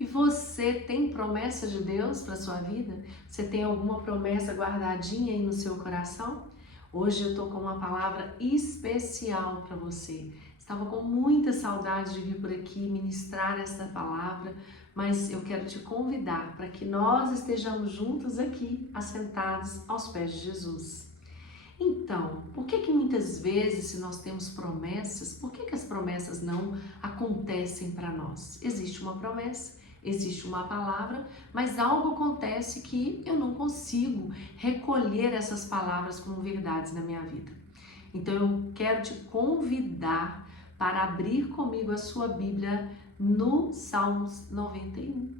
E você tem promessa de Deus para a sua vida? Você tem alguma promessa guardadinha aí no seu coração? Hoje eu estou com uma palavra especial para você. Estava com muita saudade de vir por aqui ministrar essa palavra, mas eu quero te convidar para que nós estejamos juntos aqui, assentados aos pés de Jesus. Então, por que muitas vezes, se nós temos promessas, por que as promessas não acontecem para nós? Existe uma promessa, existe uma palavra, mas algo acontece que eu não consigo recolher essas palavras como verdades na minha vida. Então, eu quero te convidar para abrir comigo a sua Bíblia no Salmos 91.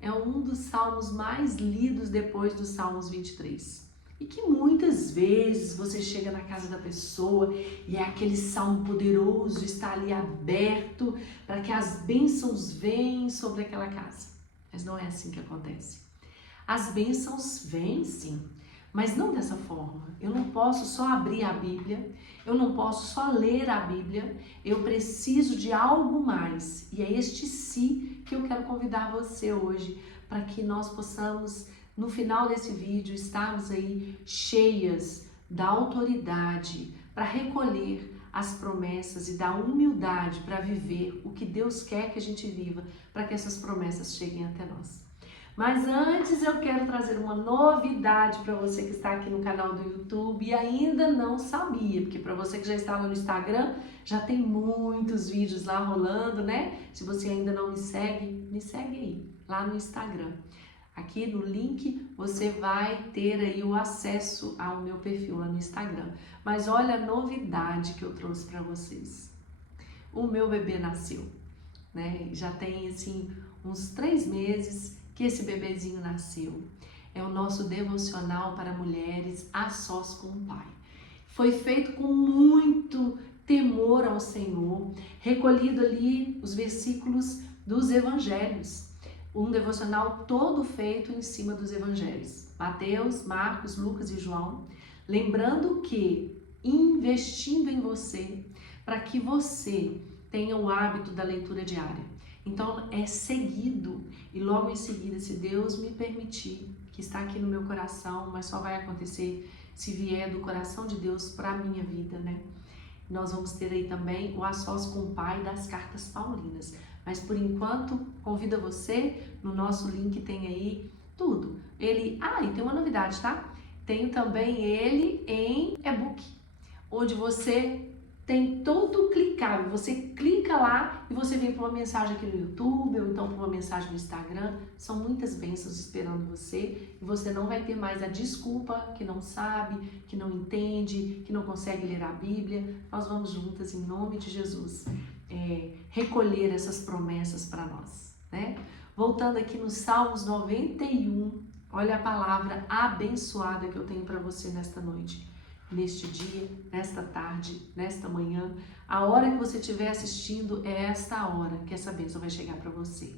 É um dos salmos mais lidos depois dos Salmos 23. E que muitas vezes você chega na casa da pessoa e é aquele salmo poderoso, está ali aberto para que as bênçãos venham sobre aquela casa. Mas não é assim que acontece. As bênçãos vêm sim, mas não dessa forma. Eu não posso só abrir a Bíblia, eu não posso só ler a Bíblia, eu preciso de algo mais. E é este si que eu quero convidar você hoje para que nós possamos, no final desse vídeo, estarmos aí cheias da autoridade para recolher as promessas e da humildade para viver o que Deus quer que a gente viva, para que essas promessas cheguem até nós. Mas antes eu quero trazer uma novidade para você que está aqui no canal do YouTube e ainda não sabia, porque para você que já está lá no Instagram, já tem muitos vídeos lá rolando, né? Se você ainda não me segue aí, lá no Instagram. Aqui no link você vai ter aí o acesso ao meu perfil lá no Instagram. Mas olha a novidade que eu trouxe para vocês. O meu bebê nasceu, né? Já tem assim uns 3 meses que esse bebezinho nasceu. É o nosso devocional para mulheres a sós com o Pai. Foi feito com muito temor ao Senhor, recolhido ali os versículos dos evangelhos. Um devocional todo feito em cima dos evangelhos. Mateus, Marcos, Lucas e João. Lembrando que investindo em você, para que você tenha o hábito da leitura diária. Então é seguido e logo em seguida, se Deus me permitir, que está aqui no meu coração, mas só vai acontecer se vier do coração de Deus para a minha vida, né? Nós vamos ter aí também o A Sós com o Pai das Cartas Paulinas. Mas por enquanto, convido você, no nosso link tem aí tudo. E tem uma novidade, tá? Tenho também ele em e-book, onde você tem tudo clicável. Você clica lá e você vem para uma mensagem aqui no YouTube ou então para uma mensagem no Instagram. São muitas bênçãos esperando você e você não vai ter mais a desculpa que não sabe, que não entende, que não consegue ler a Bíblia. Nós vamos juntas, em nome de Jesus, recolher essas promessas para nós, né? Voltando aqui no Salmos 91, olha a palavra abençoada que eu tenho para você nesta noite. Neste dia, nesta tarde, nesta manhã, a hora que você estiver assistindo é esta hora que essa bênção vai chegar para você.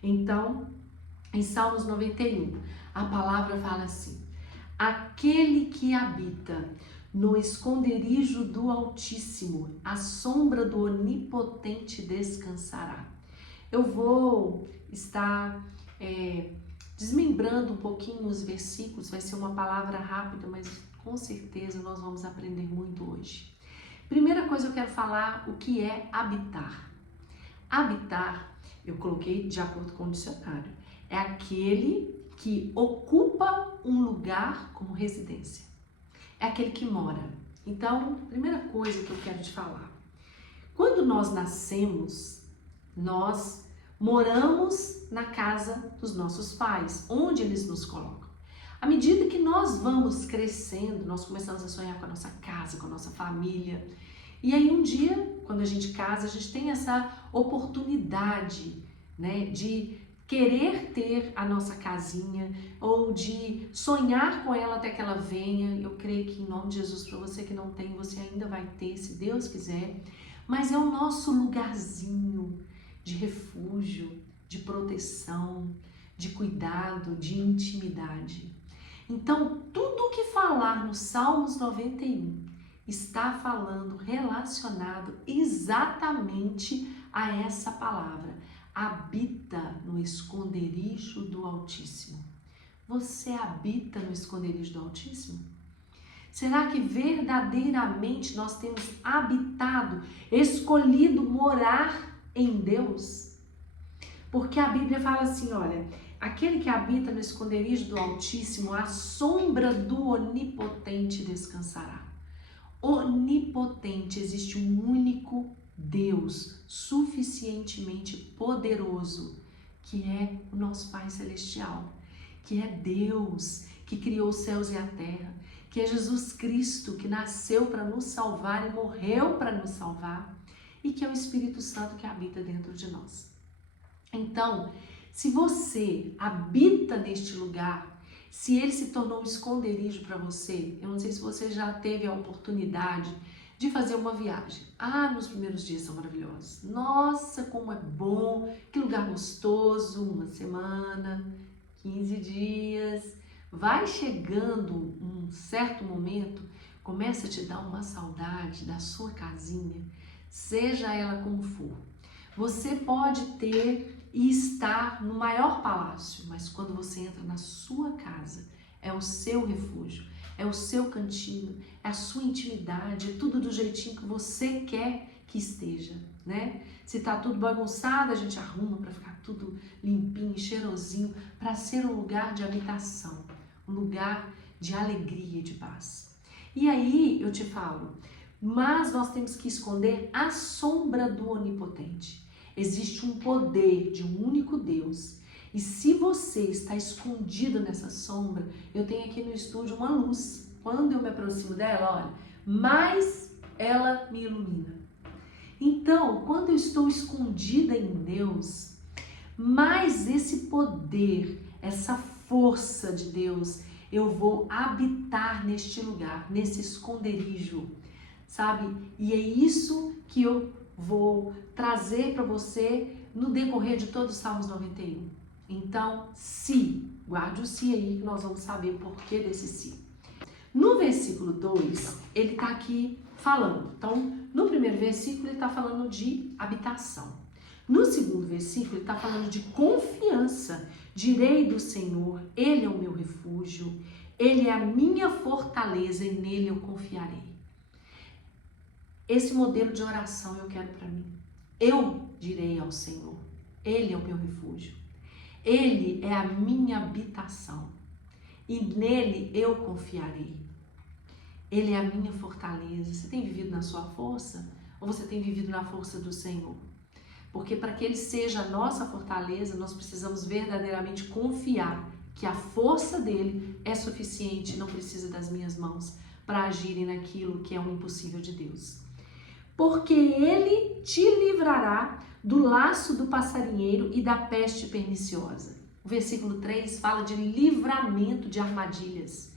Então, em Salmos 91, a palavra fala assim: aquele que habita no esconderijo do Altíssimo, à sombra do Onipotente descansará. Eu vou estar desmembrando um pouquinho os versículos, vai ser uma palavra rápida, mas com certeza nós vamos aprender muito hoje. Primeira coisa eu quero falar o que é habitar. Habitar, eu coloquei de acordo com o dicionário, é aquele que ocupa um lugar como residência. É aquele que mora. Então, primeira coisa que eu quero te falar. Quando nós nascemos, nós moramos na casa dos nossos pais, onde eles nos colocam. À medida que nós vamos crescendo, nós começamos a sonhar com a nossa casa, com a nossa família. E aí um dia, quando a gente casa, a gente tem essa oportunidade, né, de querer ter a nossa casinha ou de sonhar com ela até que ela venha. Eu creio que em nome de Jesus, para você que não tem, você ainda vai ter, se Deus quiser. Mas é o nosso lugarzinho de refúgio, de proteção, de cuidado, de intimidade. Então, tudo que falar no Salmos 91 está falando relacionado exatamente a essa palavra, habita no esconderijo do Altíssimo? Você habita no esconderijo do Altíssimo? Será que verdadeiramente nós temos habitado, escolhido morar em Deus? Porque a Bíblia fala assim, olha, aquele que habita no esconderijo do Altíssimo, à sombra do Onipotente descansará. Onipotente, existe um único Deus suficientemente poderoso, que é o nosso Pai Celestial, que é Deus que criou os céus e a terra, que é Jesus Cristo que nasceu para nos salvar e morreu para nos salvar, e que é o Espírito Santo que habita dentro de nós. Então, se você habita neste lugar, se ele se tornou um esconderijo para você, eu não sei se você já teve a oportunidade de fazer uma viagem. Nos primeiros dias são maravilhosos. Nossa, como é bom, que lugar gostoso, uma semana, 15 dias. Vai chegando um certo momento, começa a te dar uma saudade da sua casinha, seja ela como for. Você pode ter e estar no maior palácio, mas quando você entra na sua casa, é o seu refúgio, é o seu cantinho, é a sua intimidade, é tudo do jeitinho que você quer que esteja, né? Se tá tudo bagunçado, a gente arruma para ficar tudo limpinho, cheirosinho, para ser um lugar de habitação, um lugar de alegria e de paz. E aí eu te falo, mas nós temos que esconder a sombra do Onipotente. Existe um poder de um único Deus. E se você está escondido nessa sombra, eu tenho aqui no estúdio uma luz. Quando eu me aproximo dela, olha, mais ela me ilumina. Então, quando eu estou escondida em Deus, mais esse poder, essa força de Deus, eu vou habitar neste lugar, nesse esconderijo, sabe? E é isso que eu vou trazer para você no decorrer de todo o Salmos 91. Então, guarde o se aí que nós vamos saber o porquê desse se. No versículo 2, ele está aqui falando. Então, no primeiro versículo ele está falando de habitação. No segundo versículo ele está falando de confiança. Direi do Senhor, Ele é o meu refúgio, Ele é a minha fortaleza e nele eu confiarei. Esse modelo de oração eu quero para mim. Eu direi ao Senhor, Ele é o meu refúgio, Ele é a minha habitação e nele eu confiarei. Ele é a minha fortaleza. Você tem vivido na sua força ou você tem vivido na força do Senhor? Porque para que Ele seja a nossa fortaleza, nós precisamos verdadeiramente confiar que a força dEle é suficiente, não precisa das minhas mãos para agirem naquilo que é o impossível de Deus. Porque Ele te livrará do laço do passarinheiro e da peste perniciosa. O versículo 3 fala de livramento de armadilhas.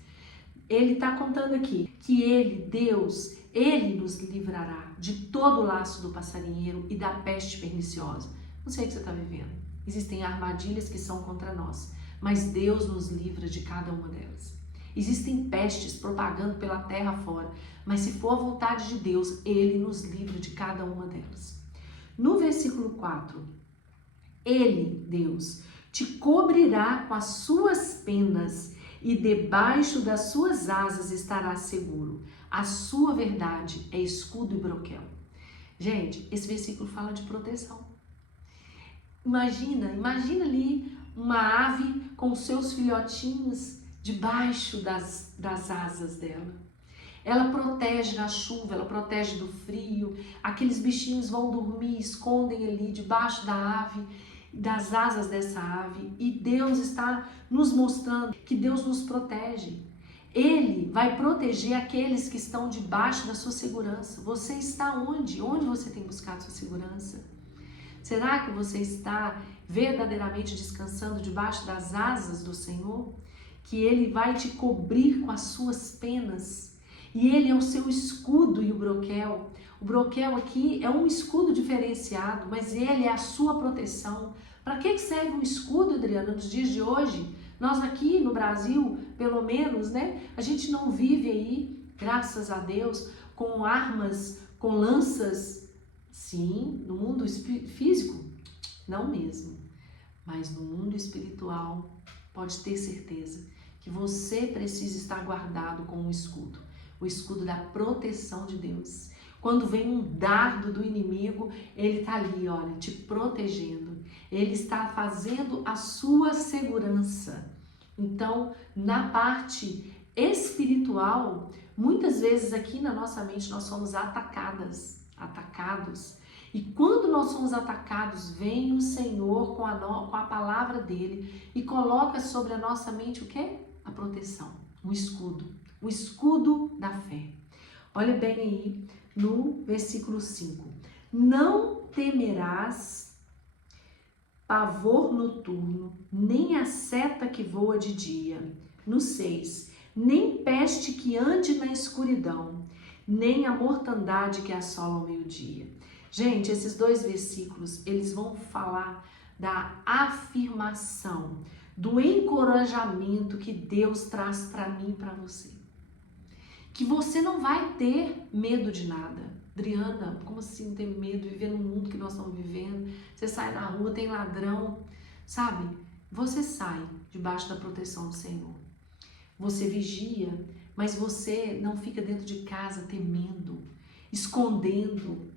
Ele está contando aqui que Ele, Deus, Ele nos livrará de todo o laço do passarinheiro e da peste perniciosa. Não sei o que você está vivendo. Existem armadilhas que são contra nós, mas Deus nos livra de cada uma delas. Existem pestes propagando pela terra fora, mas se for a vontade de Deus, Ele nos livra de cada uma delas. No versículo 4, Ele, Deus, te cobrirá com as suas penas e debaixo das suas asas estará seguro. A sua verdade é escudo e broquel. Gente, esse versículo fala de proteção. Imagina ali uma ave com seus filhotinhos debaixo das asas dela. Ela protege da chuva, ela protege do frio. Aqueles bichinhos vão dormir, escondem ali debaixo da ave, das asas dessa ave. E Deus está nos mostrando que Deus nos protege. Ele vai proteger aqueles que estão debaixo da sua segurança. Você está onde? Onde você tem buscado sua segurança? Será que você está verdadeiramente descansando debaixo das asas do Senhor? Que Ele vai te cobrir com as suas penas. E Ele é o seu escudo e o broquel. O broquel aqui é um escudo diferenciado, mas Ele é a sua proteção. Para que serve um escudo, Adriana, nos dias de hoje? Nós aqui no Brasil, pelo menos, né? A gente não vive aí, graças a Deus, com armas, com lanças. Sim, no mundo físico, não mesmo. Mas no mundo espiritual, pode ter certeza que você precisa estar guardado com um escudo. O escudo da proteção de Deus. Quando vem um dardo do inimigo, ele está ali, olha, te protegendo. Ele está fazendo a sua segurança. Então, na parte espiritual, muitas vezes aqui na nossa mente nós somos atacados. E quando nós somos atacados, vem o Senhor com a palavra dele e coloca sobre a nossa mente o quê? A proteção, o escudo da fé. Olha bem aí no versículo 5. Não temerás pavor noturno, nem a seta que voa de dia. No 6. Nem peste que ande na escuridão, nem a mortandade que assola ao meio-dia. Gente, esses 2 versículos, eles vão falar da afirmação, do encorajamento que Deus traz para mim e para você. Que você não vai ter medo de nada. Adriana, como assim ter medo, viver no mundo que nós estamos vivendo? Você sai na rua, tem ladrão, sabe? Você sai debaixo da proteção do Senhor. Você vigia, mas você não fica dentro de casa temendo, escondendo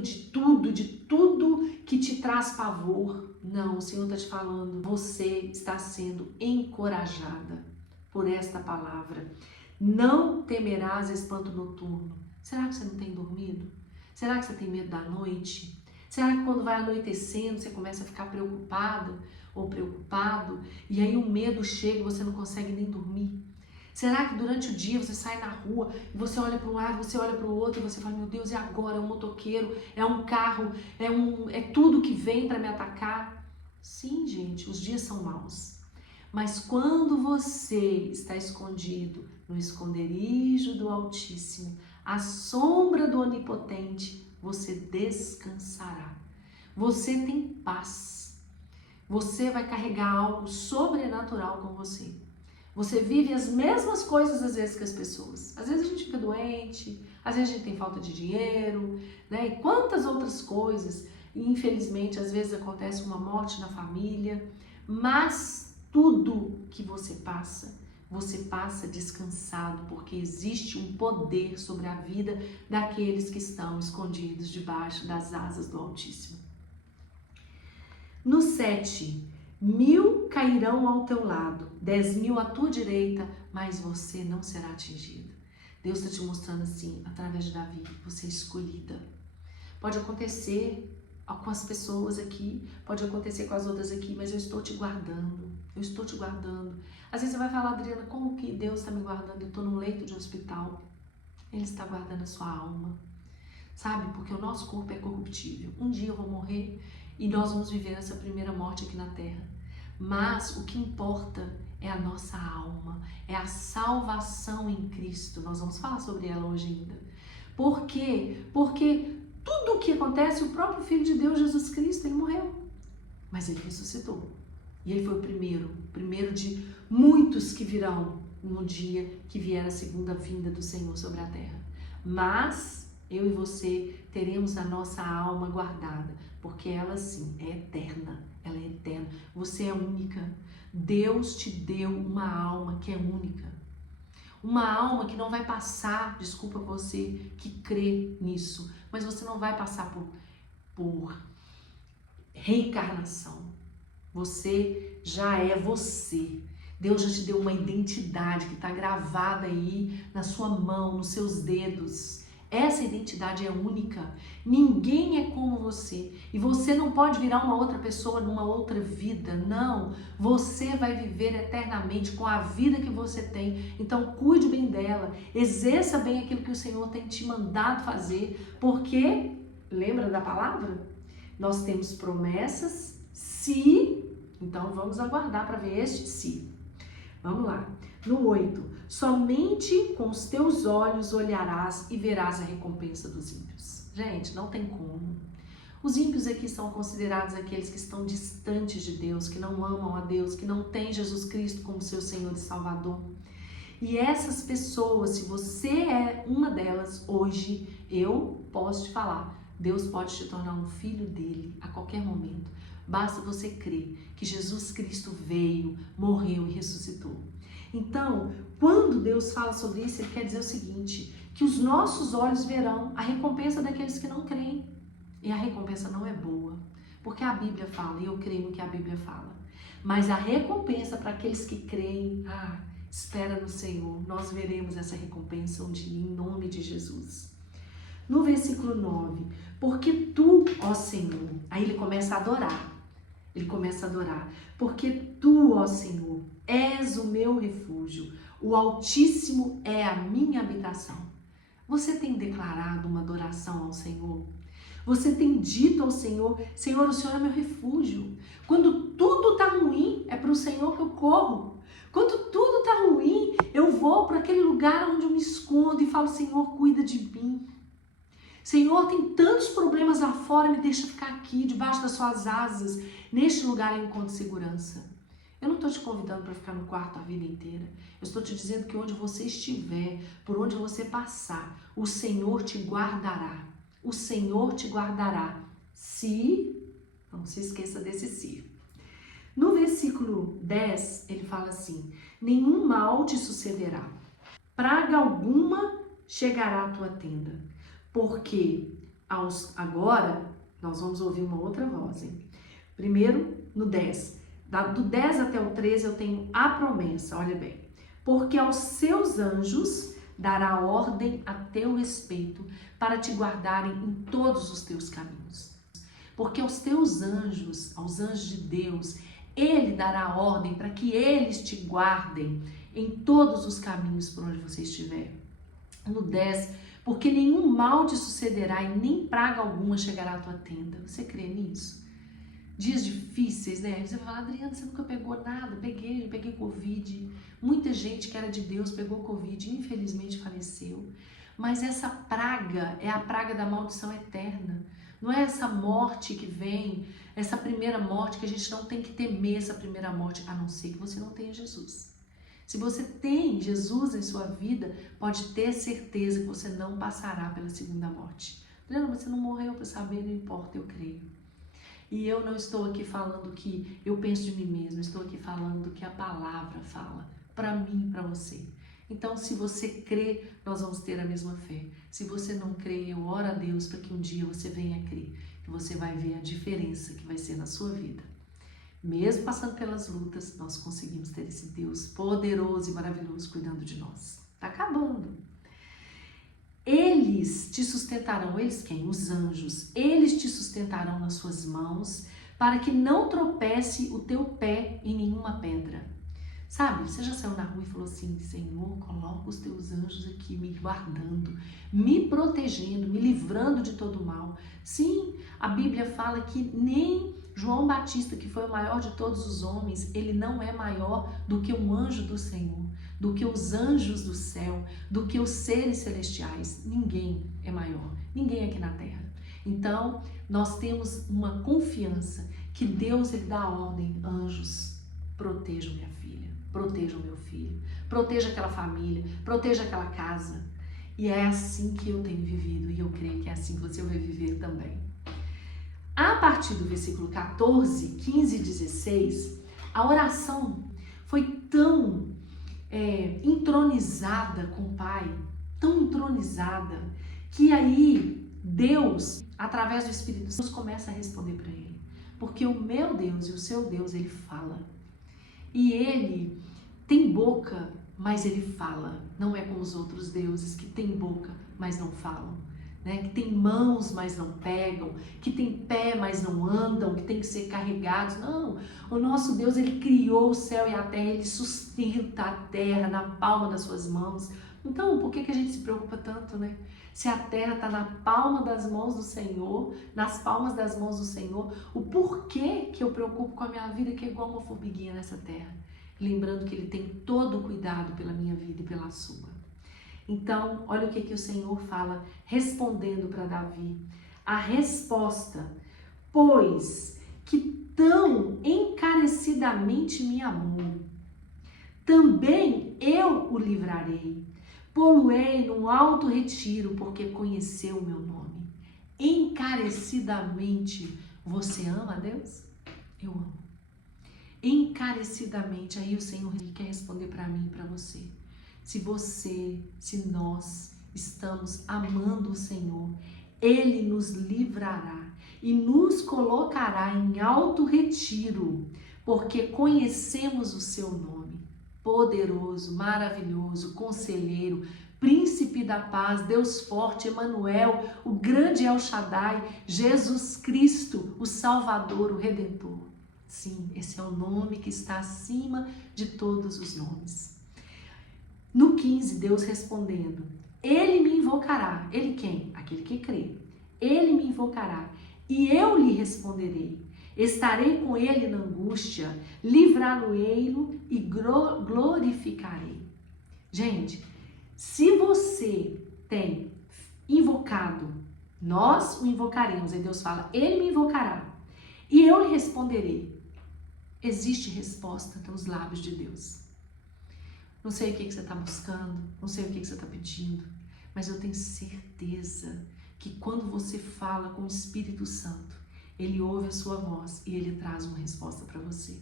de tudo que te traz pavor. Não, o Senhor está te falando, você está sendo encorajada por esta palavra. Não temerás espanto noturno. Será que você não tem dormido? Será que você tem medo da noite? Será que quando vai anoitecendo você começa a ficar preocupada ou preocupado e aí o medo chega e você não consegue nem dormir? Será que durante o dia você sai na rua e você olha para um lado, você olha para o outro e você fala, meu Deus, e agora? É um motoqueiro, é um carro, é tudo que vem para me atacar? Sim, gente, os dias são maus. Mas quando você está escondido no esconderijo do Altíssimo, à sombra do Onipotente, você descansará. Você tem paz. Você vai carregar algo sobrenatural com você. Você vive as mesmas coisas às vezes que as pessoas. Às vezes a gente fica doente, às vezes a gente tem falta de dinheiro, né? E quantas outras coisas. E, infelizmente, às vezes acontece uma morte na família, mas tudo que você passa descansado, porque existe um poder sobre a vida daqueles que estão escondidos debaixo das asas do Altíssimo. No 7, 1000 cairão ao teu lado, 10.000 à tua direita, mas você não será atingido. Deus está te mostrando assim, através de Davi, você é escolhida. Pode acontecer com as pessoas aqui, pode acontecer com as outras aqui, mas eu estou te guardando, Às vezes você vai falar, Adriana, como que Deus está me guardando? Eu estou num leito de hospital. Ele está guardando a sua alma, sabe? Porque o nosso corpo é corruptível. Um dia eu vou morrer e nós vamos viver essa primeira morte aqui na terra. Mas o que importa é a nossa alma, é a salvação em Cristo. Nós vamos falar sobre ela hoje ainda. Por quê? Porque tudo o que acontece, o próprio Filho de Deus, Jesus Cristo, ele morreu. Mas ele ressuscitou. E ele foi o primeiro de muitos que virão no dia que vier a segunda vinda do Senhor sobre a terra. Mas eu e você teremos a nossa alma guardada, porque ela sim é eterna, ela é eterna. Você é única. Deus te deu uma alma que é única. Uma alma que não vai passar, desculpa você que crê nisso, mas você não vai passar por reencarnação. Você já é você. Deus já te deu uma identidade que está gravada aí na sua mão, nos seus dedos. Essa identidade é única. Ninguém é como você. E você não pode virar uma outra pessoa numa outra vida. Não. Você vai viver eternamente com a vida que você tem. Então cuide bem dela. Exerça bem aquilo que o Senhor tem te mandado fazer. Porque, lembra da palavra? Nós temos promessas se... Então vamos aguardar para ver este se. Vamos lá. No 8. Somente com os teus olhos olharás e verás a recompensa dos ímpios. Gente, não tem como. Os ímpios aqui são considerados aqueles que estão distantes de Deus, que não amam a Deus, que não têm Jesus Cristo como seu Senhor e Salvador. E essas pessoas, se você é uma delas, hoje eu posso te falar, Deus pode te tornar um filho dele a qualquer momento. Basta você crer que Jesus Cristo veio, morreu e ressuscitou. Então, quando Deus fala sobre isso, ele quer dizer o seguinte, que os nossos olhos verão a recompensa daqueles que não creem. E a recompensa não é boa, porque a Bíblia fala, e eu creio no que a Bíblia fala. Mas a recompensa para aqueles que creem, espera no Senhor, nós veremos essa recompensa um dia, em nome de Jesus. No versículo 9, porque tu, ó Senhor, aí ele começa a adorar. Ele começa a adorar. Porque tu, ó Senhor, és o meu refúgio, o Altíssimo é a minha habitação. Você tem declarado uma adoração ao Senhor? Você tem dito ao Senhor, Senhor, o Senhor é meu refúgio. Quando tudo está ruim, é para o Senhor que eu corro. Quando tudo está ruim, eu vou para aquele lugar onde eu me escondo e falo, Senhor, cuida de mim. Senhor, tem tantos problemas lá fora, me deixa ficar aqui, debaixo das suas asas. Neste lugar eu encontro segurança. Eu não estou te convidando para ficar no quarto a vida inteira. Eu estou te dizendo que onde você estiver, por onde você passar, o Senhor te guardará. O Senhor te guardará. Não se esqueça desse se. No versículo 10, ele fala assim, nenhum mal te sucederá, praga alguma chegará à tua tenda. Porque agora nós vamos ouvir uma outra voz. Hein? Primeiro, no 10. Do 10 até o 13 eu tenho a promessa, olha bem. Porque aos seus anjos dará ordem a teu respeito para te guardarem em todos os teus caminhos. Porque aos teus anjos, aos anjos de Deus, ele dará ordem para que eles te guardem em todos os caminhos por onde você estiver. No 10, porque nenhum mal te sucederá e nem praga alguma chegará à tua tenda. Você crê nisso? Dias difíceis, né? Você vai falar, Adriana, você nunca pegou nada. Peguei Covid. Muita gente que era de Deus pegou Covid e infelizmente faleceu. Mas essa praga é a praga da maldição eterna. Não é essa morte que vem, essa primeira morte, que a gente não tem que temer essa primeira morte, a não ser que você não tenha Jesus. Se você tem Jesus em sua vida, pode ter certeza que você não passará pela segunda morte. Adriana, mas você não morreu para saber, não importa, eu creio. E eu não estou aqui falando que eu penso de mim mesma, estou aqui falando que a palavra fala para mim e para você. Então, se você crê, nós vamos ter a mesma fé. Se você não crê, eu oro a Deus para que um dia você venha crer, que você vai ver a diferença que vai ser na sua vida. Mesmo passando pelas lutas, nós conseguimos ter esse Deus poderoso e maravilhoso cuidando de nós. Está acabando. Eles te sustentarão, eles quem? Os anjos. Eles te sustentarão nas suas mãos para que não tropece o teu pé em nenhuma pedra. Sabe, você já saiu na rua e falou assim, Senhor, coloca os teus anjos aqui me guardando, me protegendo, me livrando de todo mal. Sim, a Bíblia fala que nem João Batista, que foi o maior de todos os homens, ele não é maior do que um anjo do Senhor, do que os anjos do céu, do que os seres celestiais. Ninguém é maior, ninguém aqui na terra. Então, nós temos uma confiança que Deus, ele dá a ordem, anjos, protejam minha filha, protejam meu filho, proteja aquela família, proteja aquela casa. E é assim que eu tenho vivido e eu creio que é assim que você vai viver também. A partir do versículo 14, 15 e 16, a oração foi tão entronizada com o Pai, tão entronizada, que aí Deus, através do Espírito Santo, começa a responder para ele. Porque o meu Deus e o seu Deus, ele fala. E ele tem boca, mas ele fala. Não é como os outros deuses que têm boca, mas não falam. Né? Que tem mãos, mas não pegam, que tem pé, mas não andam, que tem que ser carregados. Não, o nosso Deus, ele criou o céu e a terra, ele sustenta a terra na palma das suas mãos. Então, por que a gente se preocupa tanto, né? Se a terra está na palma das mãos do Senhor, nas palmas das mãos do Senhor, o porquê que eu preocupo com a minha vida, que é igual uma formiguinha nessa terra? Lembrando que ele tem todo o cuidado pela minha vida e pela sua. Então, olha o que o Senhor fala, respondendo para Davi. A resposta, pois que tão encarecidamente me amou, também eu o livrarei, pô-lo-ei num alto retiro, porque conheceu o meu nome. encarecidamente, você ama a Deus? Eu amo. Encarecidamente, aí o Senhor quer responder para mim e para você. Se nós estamos amando o Senhor, Ele nos livrará e nos colocará em alto retiro, porque conhecemos o seu nome. Poderoso, maravilhoso, conselheiro, príncipe da paz, Deus forte, Emanuel, o grande El Shaddai, Jesus Cristo, o Salvador, o Redentor. Sim, esse é o nome que está acima de todos os nomes. No 15, Deus respondendo, Ele me invocará. Ele quem? Aquele que crê. Ele me invocará e eu lhe responderei. Estarei com ele na angústia, livrá-lo-ei-lo e glorificarei. Gente, se você tem invocado, nós o invocaremos. Aí Deus fala, Ele me invocará e eu lhe responderei. Existe resposta nos lábios de Deus. Não sei o que você está buscando, não sei o que você está pedindo, mas eu tenho certeza que quando você fala com o Espírito Santo, Ele ouve a sua voz e Ele traz uma resposta para você.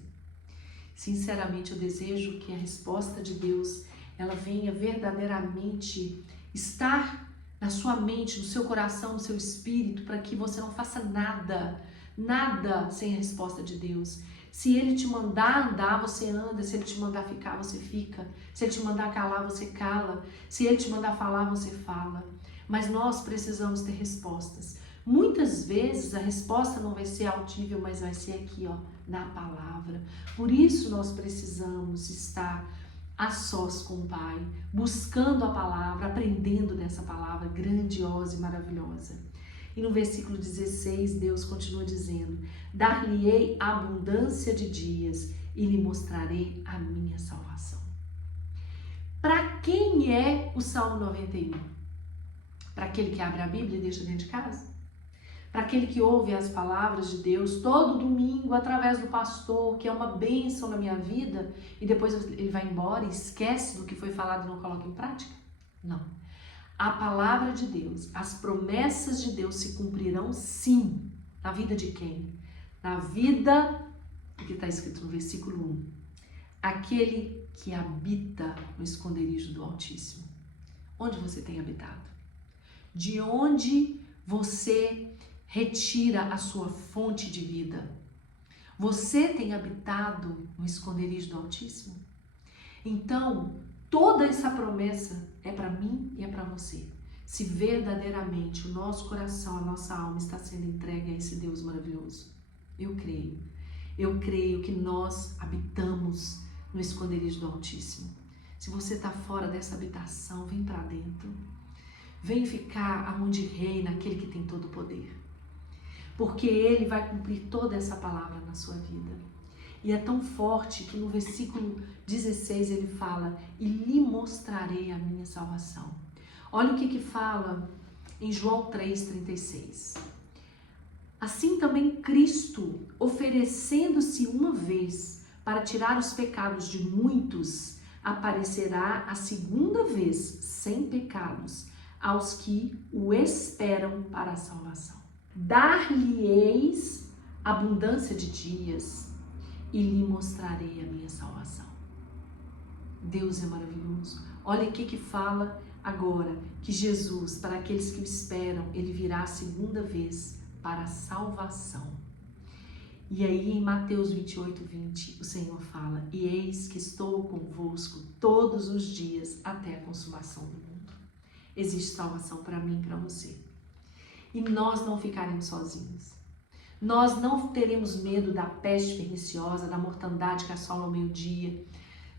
Sinceramente, eu desejo que a resposta de Deus, ela venha verdadeiramente estar na sua mente, no seu coração, no seu espírito, para que você não faça nada sem a resposta de Deus. Se Ele te mandar andar, você anda. Se Ele te mandar ficar, você fica. Se Ele te mandar calar, você cala. Se Ele te mandar falar, você fala. Mas nós precisamos ter respostas. Muitas vezes a resposta não vai ser audível, mas vai ser aqui, ó, na palavra. Por isso nós precisamos estar a sós com o Pai, buscando a palavra, aprendendo dessa palavra grandiosa e maravilhosa. E no versículo 16, Deus continua dizendo, dar-lhe-ei abundância de dias e lhe mostrarei a minha salvação. Para quem é o Salmo 91? Para aquele que abre a Bíblia e deixa dentro de casa? Para aquele que ouve as palavras de Deus todo domingo através do pastor, que é uma bênção na minha vida, e depois ele vai embora e esquece do que foi falado e não coloca em prática? Não. A palavra de Deus, as promessas de Deus se cumprirão sim. Na vida de quem? Na vida, que está escrito no versículo 1. Aquele que habita no esconderijo do Altíssimo. Onde você tem habitado? De onde você retira a sua fonte de vida? Você tem habitado no esconderijo do Altíssimo? Então, toda essa promessa é para mim e é para você. Se verdadeiramente o nosso coração, a nossa alma está sendo entregue a esse Deus maravilhoso. Eu creio. Eu creio que nós habitamos no esconderijo do Altíssimo. Se você está fora dessa habitação, vem para dentro. Vem ficar aonde reina aquele que tem todo o poder. Porque Ele vai cumprir toda essa palavra na sua vida. E é tão forte que no versículo 16 ele fala, e lhe mostrarei a minha salvação. Olha o que fala em João 3,36. Assim também Cristo, oferecendo-se uma vez para tirar os pecados de muitos, aparecerá a segunda vez, sem pecados, aos que o esperam para a salvação. Dar-lhe-eis abundância de dias, e lhe mostrarei a minha salvação. Deus é maravilhoso. Olha o que fala agora, que Jesus, para aqueles que o esperam, Ele virá a segunda vez para a salvação. E aí em Mateus 28:20, o Senhor fala, e eis que estou convosco todos os dias até a consumação do mundo. Existe salvação para mim e para você. E nós não ficaremos sozinhos. Nós não teremos medo da peste perniciosa, da mortandade que assola ao meio-dia.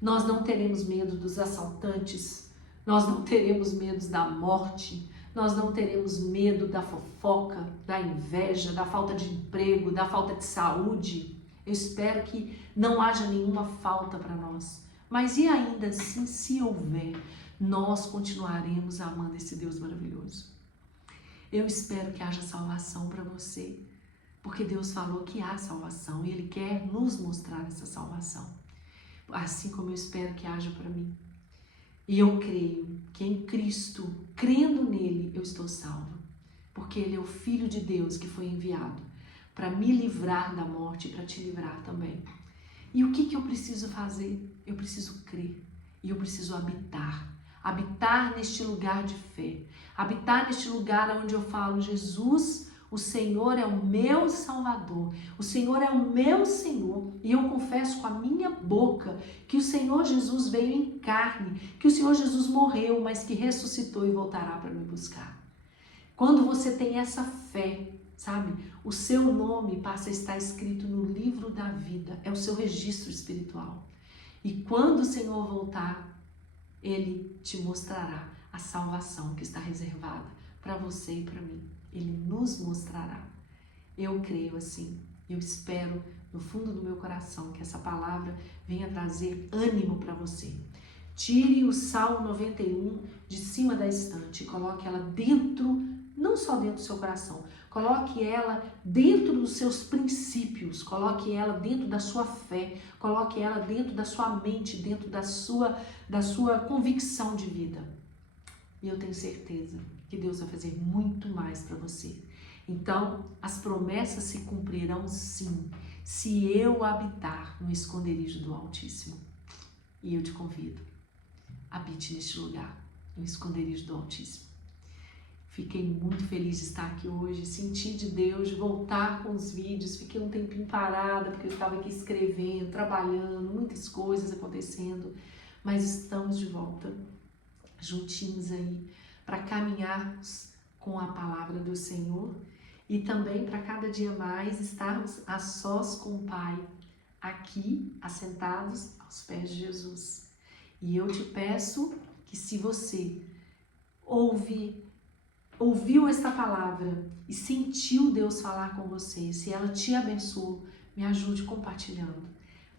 Nós não teremos medo dos assaltantes. Nós não teremos medo da morte. Nós não teremos medo da fofoca, da inveja, da falta de emprego, da falta de saúde. Eu espero que não haja nenhuma falta para nós. Mas e ainda assim, se houver, nós continuaremos amando esse Deus maravilhoso. Eu espero que haja salvação para você. Porque Deus falou que há salvação e Ele quer nos mostrar essa salvação. Assim como eu espero que haja para mim. E eu creio que em Cristo, crendo nele, eu estou salvo. porque Ele é o Filho de Deus que foi enviado para me livrar da morte e para te livrar também. E o que eu preciso fazer? Eu preciso crer e eu preciso habitar neste lugar de fé, habitar neste lugar onde eu falo, Jesus, o Senhor é o meu Salvador, o Senhor é o meu Senhor, e eu confesso com a minha boca que o Senhor Jesus veio em carne, que o Senhor Jesus morreu, mas que ressuscitou e voltará para me buscar. Quando você tem essa fé, sabe, o seu nome passa a estar escrito no livro da vida, é o seu registro espiritual. E quando o Senhor voltar, Ele te mostrará a salvação que está reservada para você e para mim. Ele nos mostrará. Eu creio assim, eu espero no fundo do meu coração que essa palavra venha trazer ânimo para você. Tire o Salmo 91 de cima da estante e coloque ela dentro, não só dentro do seu coração, coloque ela dentro dos seus princípios, coloque ela dentro da sua fé, coloque ela dentro da sua mente, dentro da sua convicção de vida. E eu tenho certeza que Deus vai fazer muito mais para você. Então, as promessas se cumprirão sim, se eu habitar no esconderijo do Altíssimo. E eu te convido, habite neste lugar, no esconderijo do Altíssimo. Fiquei muito feliz de estar aqui hoje, senti de Deus, de voltar com os vídeos, fiquei um tempinho parada, porque eu estava aqui escrevendo, trabalhando, muitas coisas acontecendo, mas estamos de volta, juntinhos aí, para caminharmos com a palavra do Senhor e também para cada dia mais estarmos a sós com o Pai, aqui, assentados aos pés de Jesus. E eu te peço que se você ouviu esta palavra e sentiu Deus falar com você, se ela te abençoou, me ajude compartilhando.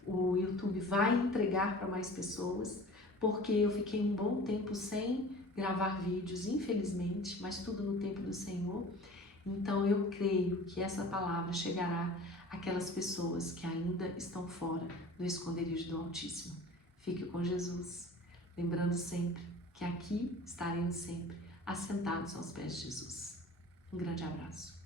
O YouTube vai entregar para mais pessoas, porque eu fiquei um bom tempo sem gravar vídeos, infelizmente, mas tudo no tempo do Senhor. Então eu creio que essa palavra chegará àquelas pessoas que ainda estão fora do esconderijo do Altíssimo. Fique com Jesus, lembrando sempre que aqui estaremos sempre assentados aos pés de Jesus. Um grande abraço.